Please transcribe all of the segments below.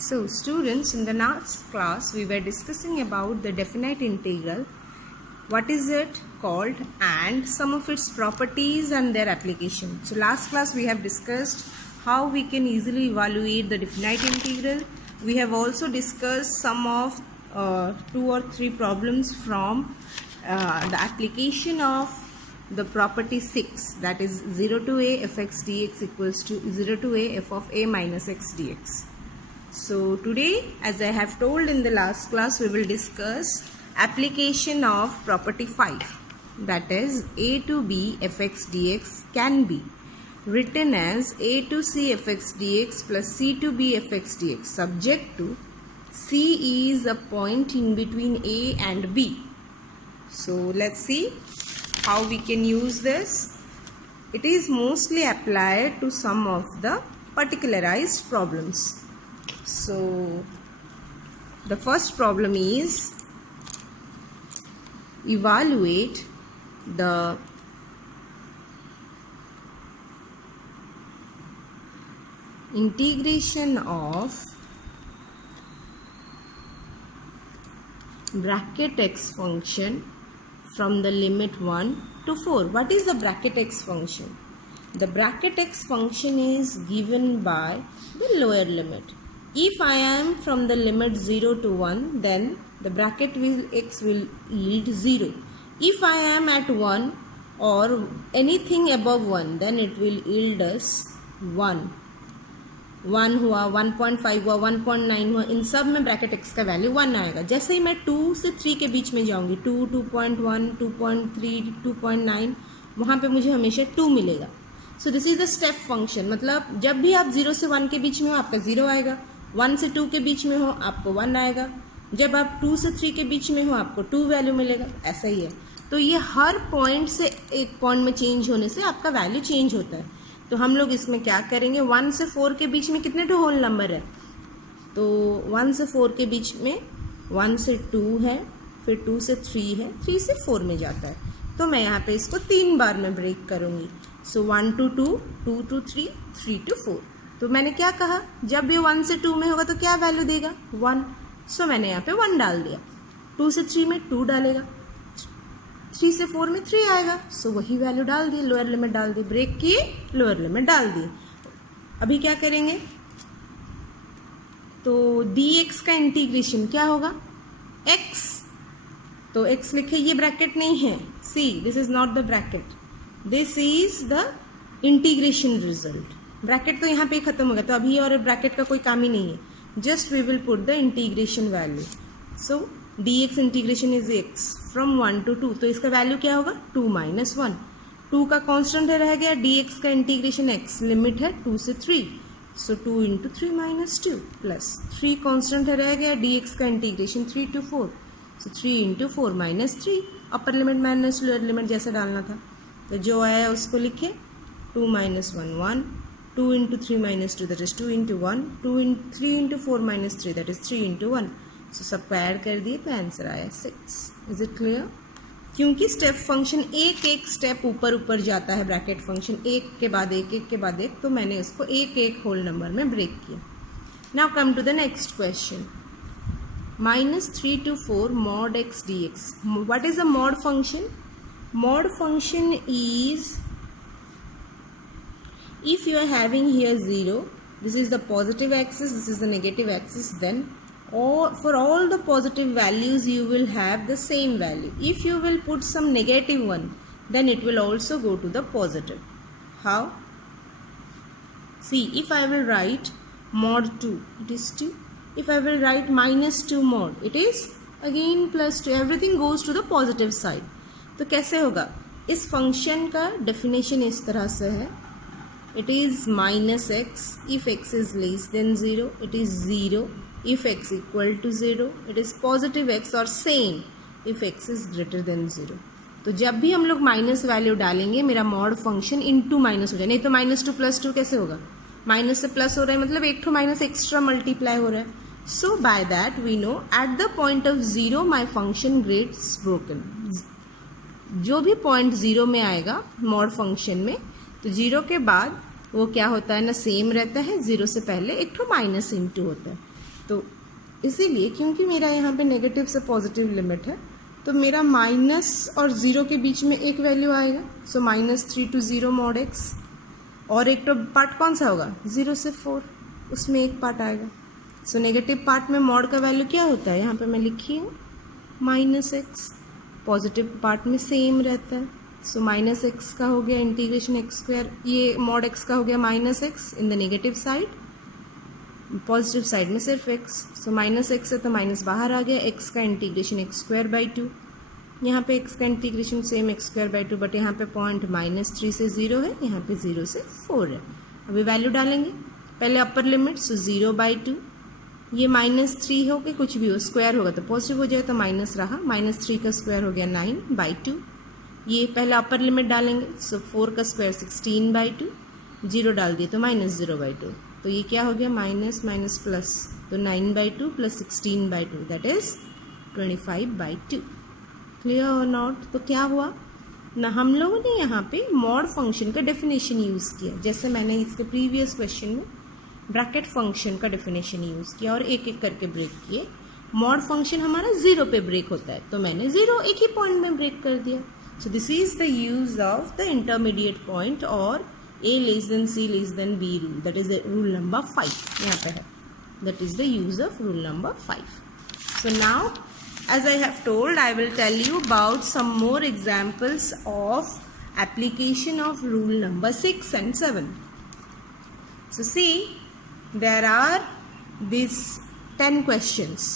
So students, in the last class we were discussing about the definite integral, what is it called and some of its properties and their application. So last class we have discussed how we can easily evaluate the definite integral. We have also discussed some of 2 or 3 problems from the application of the property 6, that is 0 to a fx dx equals to 0 to a f of a minus x dx. So today, as I have told in the last class, we will discuss application of property 5, that is a to b fx dx can be written as a to c fx dx plus c to b fx dx, subject to c is a point in between a and b. So let's see how we can use this. It is mostly applied to some of the particularized problems. So the first problem is evaluate the integration of bracket x function from the limit 1 to 4. What is the bracket x function? The bracket x function is given by the lower limit. If I am from the limit 0 to 1, then the bracket x will yield 0. If I am at 1 or anything above 1, then it will yield us 1. 1 हुआ, 1.5 हुआ, 1.9 हुआ, इन सब में bracket x का value 1 आएगा. जैसे ही मैं 2 से 3 के बीच में जाऊंगी, 2, 2.1, 2.3, 2.9, वहाँ पे मुझे हमेशा 2 मिलेगा. So this is the step function. मतलब जब भी आप 0 से 1 के बीच में हो आपका 0 आएगा, 1 से 2 के बीच में हो आपको 1 आएगा, जब आप 2 से 3 के बीच में हो आपको 2 वैल्यू मिलेगा. ऐसा ही है. तो ये हर पॉइंट से एक पॉइंट में चेंज होने से आपका वैल्यू चेंज होता है. तो हम लोग इसमें क्या करेंगे, 1 से 4 के बीच में कितने होल नंबर है, तो 1 से 4 के बीच में 1 से 2 है, फिर 2 से 3 है, 3 से 4 में जाता है. तो मैं यहाँ पे इसको 3 बार में ब्रेक करूँगी. सो 1 to 2, 2 to 3, 3 to 4. तो मैंने क्या कहा, जब ये 1 से 2 में होगा तो क्या वैल्यू देगा, 1. सो मैंने यहाँ पे 1 डाल दिया. 2 से 3 में 2 डालेगा, 3 से 4 में 3 आएगा. सो वही वैल्यू डाल दी, लोअर लिमिट डाल दी, ब्रेक की लोअर लिमिट डाल दी. अभी क्या करेंगे, तो dx का इंटीग्रेशन क्या होगा, x. तो x लिखे, ये ब्रैकेट नहीं है, see this is not the bracket, this is the integration result. Bracket तो यहाँ पे खत्म हो गया, तो अभी और ब्रैकेट का कोई काम ही नहीं है. Just we will put the integration value. So dx integration is x from 1 to 2. तो इसका वैल्यू क्या होगा, 2 minus 1. 2 का कांस्टेंट है, रह गया. dx का इंटीग्रेशन x लिमिट है 2 से 3. सो 2 into 3 minus 2 प्लस 3 कांस्टेंट है, रह गया. dx का integration 3 to 4. So 3 into 4 minus 3. Upper limit minus lower limit जैसा डालना था. तो जो आया उसको लिखे, 2 minus 1 1, 2 into 3 minus 2 that is 2 into 1, 3 into 4 minus 3 that is 3 into 1. सो सबको ऐड कर दिए तो आंसर आया 6. Is it clear? क्योंकि स्टेप फंक्शन एक एक स्टेप ऊपर ऊपर जाता है, ब्रैकेट फंक्शन एक के बाद एक, एक के बाद एक, तो मैंने उसको एक एक होल नंबर में ब्रेक किया. Now come to the next question. -3 to 4 mod x dx. What is a mod function? Mod function is, if you are having here 0, this is the positive axis, this is the negative axis, then for all the positive values you will have the same value. If you will put some negative one, then it will also go to the positive. How? See, if I will write mod 2, it is 2. If I will write -2 mod, it is again +2. Everything goes to the positive side. तो कैसे होगा, इस function का definition इस तरह से है. It is -x if x is less than 0, it is 0 if x equal to 0, it is positive x और same if x is greater than 0. तो जब भी हम लोग माइनस वैल्यू डालेंगे मेरा मॉड फंक्शन इनटू माइनस हो जाए. नहीं तो -2 + 2 कैसे होगा, माइनस से प्लस हो रहा है मतलब एक टू माइनस एक्स्ट्रा मल्टीप्लाई हो रहा है. So by that we know at the point of 0 my function gets broken. जो भी पॉइंट 0 में आएगा मॉड फंक्शन में, तो 0 के बाद वो क्या होता है ना, सेम रहता है. 0 से पहले एक तो माइनस × होता है. तो इसीलिए क्योंकि मेरा यहाँ पे नेगेटिव से पॉजिटिव लिमिट है तो मेरा माइनस और ज़ीरो के बीच में एक वैल्यू आएगा, सो -3 to 0 mod x, और एक तो पार्ट कौन सा होगा 0 से 4, उसमें एक पार्ट आएगा। सो नेगेटिव पार्ट में मॉड का वैल्यू क्या होता है, यहाँ पे मैं लिखी हूँ -x, पॉजिटिव पार्ट में सेम रहता है। सो -x का हो गया इंटीग्रेशन x², ये mod x का हो गया -x in the negative side, positive side में सिर्फ x। सो -x है तो माइनस बाहर आ गया, x का इंटीग्रेशन x²/2, यहाँ पे x का इंटीग्रेशन सेम x²/2, बट यहाँ पे पॉइंट -3 से 0 है, यहाँ पे 0 से 4 है। अभी वैल्यू डालेंगे, पहले अपर लिमिट, सो 0/2, ये -3 हो के कुछ भी हो, स्क्वायर होगा तो पॉजिटिव हो जाएगा, तो माइनस रहा, -3 का स्क्वायर हो गया 9/2। ये पहले अपर लिमिट डालेंगे, सो 4 का स्क्वायर 16/2, 0 डाल दिए तो -0/2, तो ये क्या हो गया माइनस माइनस प्लस, तो 9/2 प्लस 16/2 दैट इज 25/2। क्लियर और नॉट? तो क्या हुआ ना, हम लोगों ने यहाँ पे मॉड फंक्शन का डेफिनेशन यूज़ किया, जैसे मैंने इसके प्रीवियस क्वेश्चन में ब्रैकेट फंक्शन का डेफिनेशन यूज़ किया और एक एक करके ब्रेक किए। मॉड फंक्शन हमारा 0 पे ब्रेक होता है, तो मैंने 0 एक ही पॉइंट में ब्रेक कर दिया। So this is the use of the intermediate point और a less than c less than b rule, that is the rule number 5 यहाँ पे है, that is the use of rule number 5. So now as I have told, I will tell you about some more examples of application of rule number 6 and 7. So see, there are these 10 questions,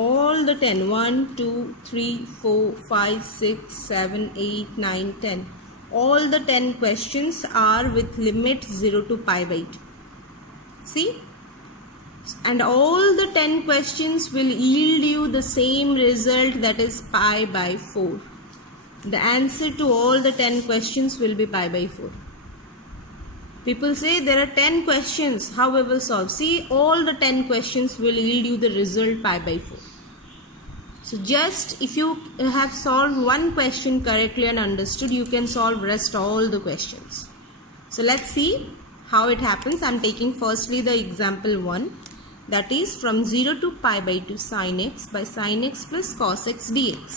all the 10, 1 2 3 4 5 6 7 8 9 10, all the 10 questions are with limit 0 to pi/2. See, and all the 10 questions will yield you the same result, that is pi/4. The answer to all the 10 questions will be pi/4. People say there are 10 questions, how we will solve? See, all the 10 questions will yield you the result pi/4. So just if you have solved one question correctly and understood, you can solve rest all the questions. So let's see how it happens. I'm taking firstly the example 1, that is from 0 to pi/2 sin x by sin x plus cos x dx.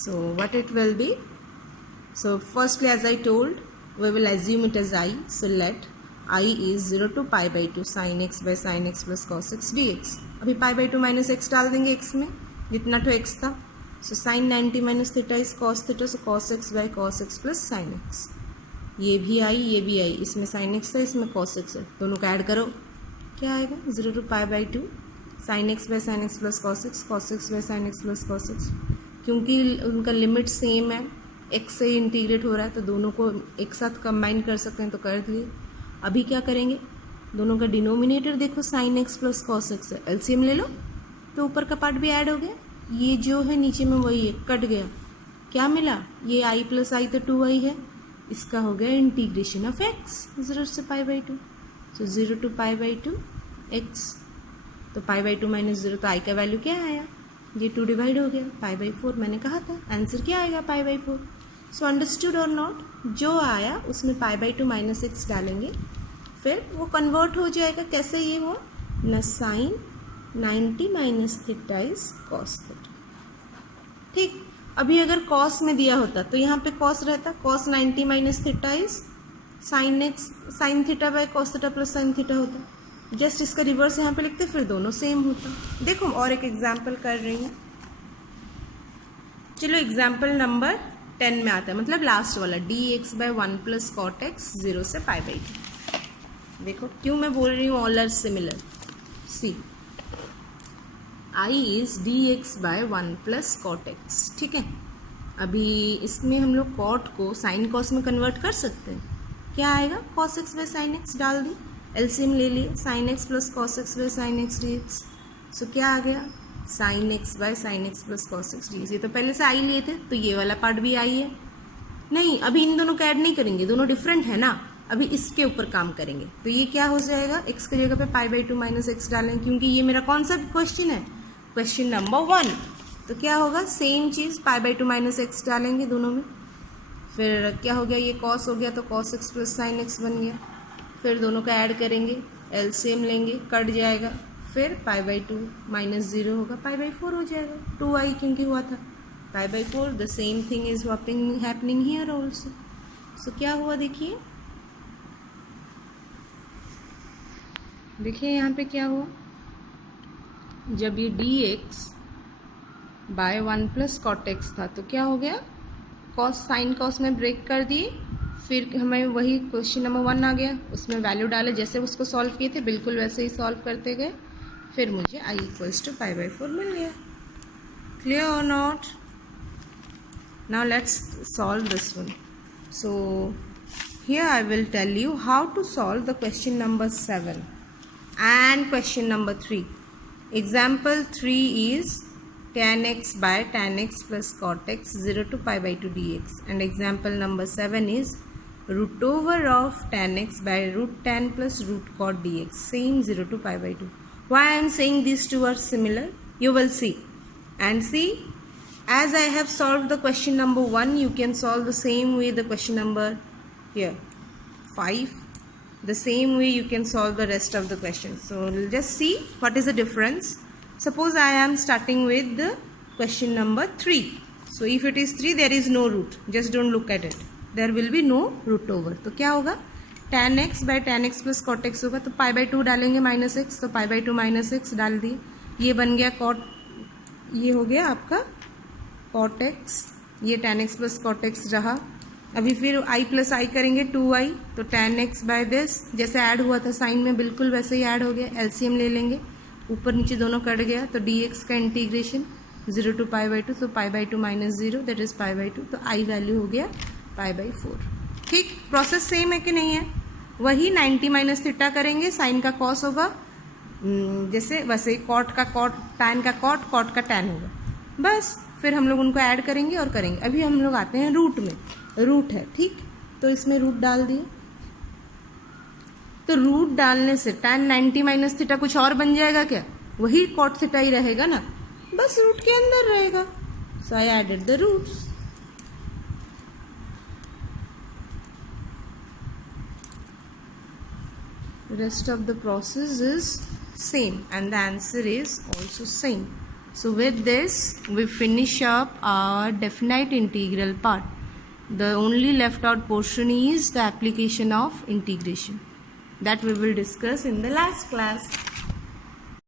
So what it will be? So firstly, as I told, we will assume it as I. So let I is 0 to pi/2 sin x by sin x plus cos x dx. अभी pi/2 minus x डाल देंगे x में, जितना तो x था। So sine 90 minus theta is cos theta, so cos x by cos x plus sign x। ये भी आई, ये भी आई, इसमें साइन x था, इसमें cos x है, दोनों का ऐड करो, क्या आएगा 0 to pi/2 sine x by sine x plus cos x by sine x plus cos x। क्योंकि उनका लिमिट सेम है, x से इंटीग्रेट हो रहा है, तो दोनों को एक साथ कंबाइन कर सकते हैं, तो कर दिए। अभी क्या करेंगे, दोनों का डिनोमिनेटर देखो sine x plus cos x है, एलसीएम ले लो, तो ऊपर का पार्ट भी ऐड हो गया, ये जो है नीचे में वही है, कट गया, क्या मिला, ये i प्लस आई तो 2i है, इसका हो गया इंटीग्रेशन ऑफ x 0 से pi/2, so 0 to pi/2 x, तो pi/2 माइनस 0, तो i का वैल्यू क्या आया, ये 2 डिवाइड हो गया pi/4, मैंने कहा था आंसर क्या आएगा pi/4। सो अंडरस्टूड और नॉट, जो आया उसमें pi/2 माइनस x डालेंगे, फिर वो कन्वर्ट हो जाएगा, कैसे ये हो न, sine 90 minus theta is cos theta. ठीक, अभी अगर कॉस में दिया होता तो यहाँ पे कॉस रहता, cos 90 minus theta is sine x, sine theta by cos theta plus sine theta होता, जस्ट इसका रिवर्स यहाँ पे लिखते, फिर दोनों सेम होता। देखो और एक एग्जाम्पल कर रही हूँ, चलो एग्जाम्पल नंबर 10 में आता है, मतलब लास्ट वाला, dx by 1 plus cot x 0 से pi/2। देखो क्यों मैं बोल रही हूँ all are similar. See, I is dx by 1 plus cot x, ठीक है। अभी इसमें हम लोग कॉट को साइन कॉस में कन्वर्ट कर सकते हैं, क्या आएगा cos x by sine x डाल दी, एलसीएम ले लिए, sine x plus cos x by sine x dx, सो क्या आ गया sine x by sine x plus cos x dx। ये तो पहले से आई लिए थे, तो ये वाला पार्ट भी आई है, नहीं अभी इन दोनों का ऐड नहीं करेंगे, दोनों डिफरेंट है ना, अभी इसके ऊपर काम करेंगे, तो ये क्या हो जाएगा, x की जगह पे pi/2 माइनस x डालेंगे, क्योंकि ये मेरा कौन सा क्वेश्चन है, क्वेश्चन नंबर 1, तो क्या होगा सेम चीज़, pi/2 माइनस x डालेंगे दोनों में, फिर क्या हो गया, ये cos हो गया तो cos x plus sign x बन गया, फिर दोनों का ऐड करेंगे, एलसीएम लेंगे, कट जाएगा, फिर पाई बाई 2 माइनस 0 होगा, पाई बाई 4 हो जाएगा, 2i क्योंकि हुआ था, pi by 4. The same thing is happening here also. So क्या हुआ देखिए यहाँ पे क्या हुआ, जब ये dx by 1 plus cot x था तो क्या हो गया, कॉस साइन कॉस में ब्रेक कर दिए, फिर हमें वही क्वेश्चन नंबर 1 आ गया, उसमें वैल्यू डाले, जैसे उसको सॉल्व किए थे बिल्कुल वैसे ही सॉल्व करते गए, फिर मुझे i equals to pi by 4 मिल गया. क्लियर और not? Now let's solve this one. So here I will tell you how to solve the question number 7 and question number 3. Example 3 is tan x by tan x plus cot x 0 to pi by 2 dx, and example number 7 is root over of tan x by root tan plus root cot dx, same 0 to pi by 2. Why I am saying these two are similar, you will see. And see, as I have solved the question number 1, you can solve the same way the question number here 5. The same way you can solve the rest of the questions. So we'll just see what is the difference. Suppose I am starting with the question number 3. So if it is 3, there is no root. Just don't look at it. There will be no root over. तो क्या होगा, tan x by tan x plus cot x होगा, तो pi by 2 डालेंगे minus x, तो pi by 2 minus x डाल दिए, ये बन गया cot, ये हो गया आपका cot x, ये tan x plus cot x रहा. अभी फिर i प्लस आई करेंगे 2i, तो tan x बाय दिस, जैसे ऐड हुआ था साइन में बिल्कुल वैसे ही ऐड हो गया, एलसीएम ले लेंगे, ऊपर नीचे दोनों कट गया, तो dx का इंटीग्रेशन 0 टू पाई बाई 2, तो pi by 2 minus 0 that is pi by 2, तो i वैल्यू हो गया पाई बाई 4. ठीक, प्रोसेस सेम है कि नहीं है, वही 90 माइनस थीटा करेंगे, साइन का कॉस होगा जैसे वैसे ही, कॉट का कॉट, टैन का कॉट, कॉट का टैन होगा, बस फिर हम लोग उनको ऐड करेंगे और करेंगे. अभी हम लोग आते हैं रूट में, रूट है ठीक, तो इसमें रूट डाल दिए, तो रूट डालने से tan 90 माइनस थीटा कुछ और बन जाएगा क्या, वही कॉट थीटा ही रहेगा ना, बस रूट के अंदर रहेगा. So I added the roots. Rest of the process is same and the answer is also same. So with this we finish up our definite integral part. The only left out portion is the application of integration that we will discuss in the last class.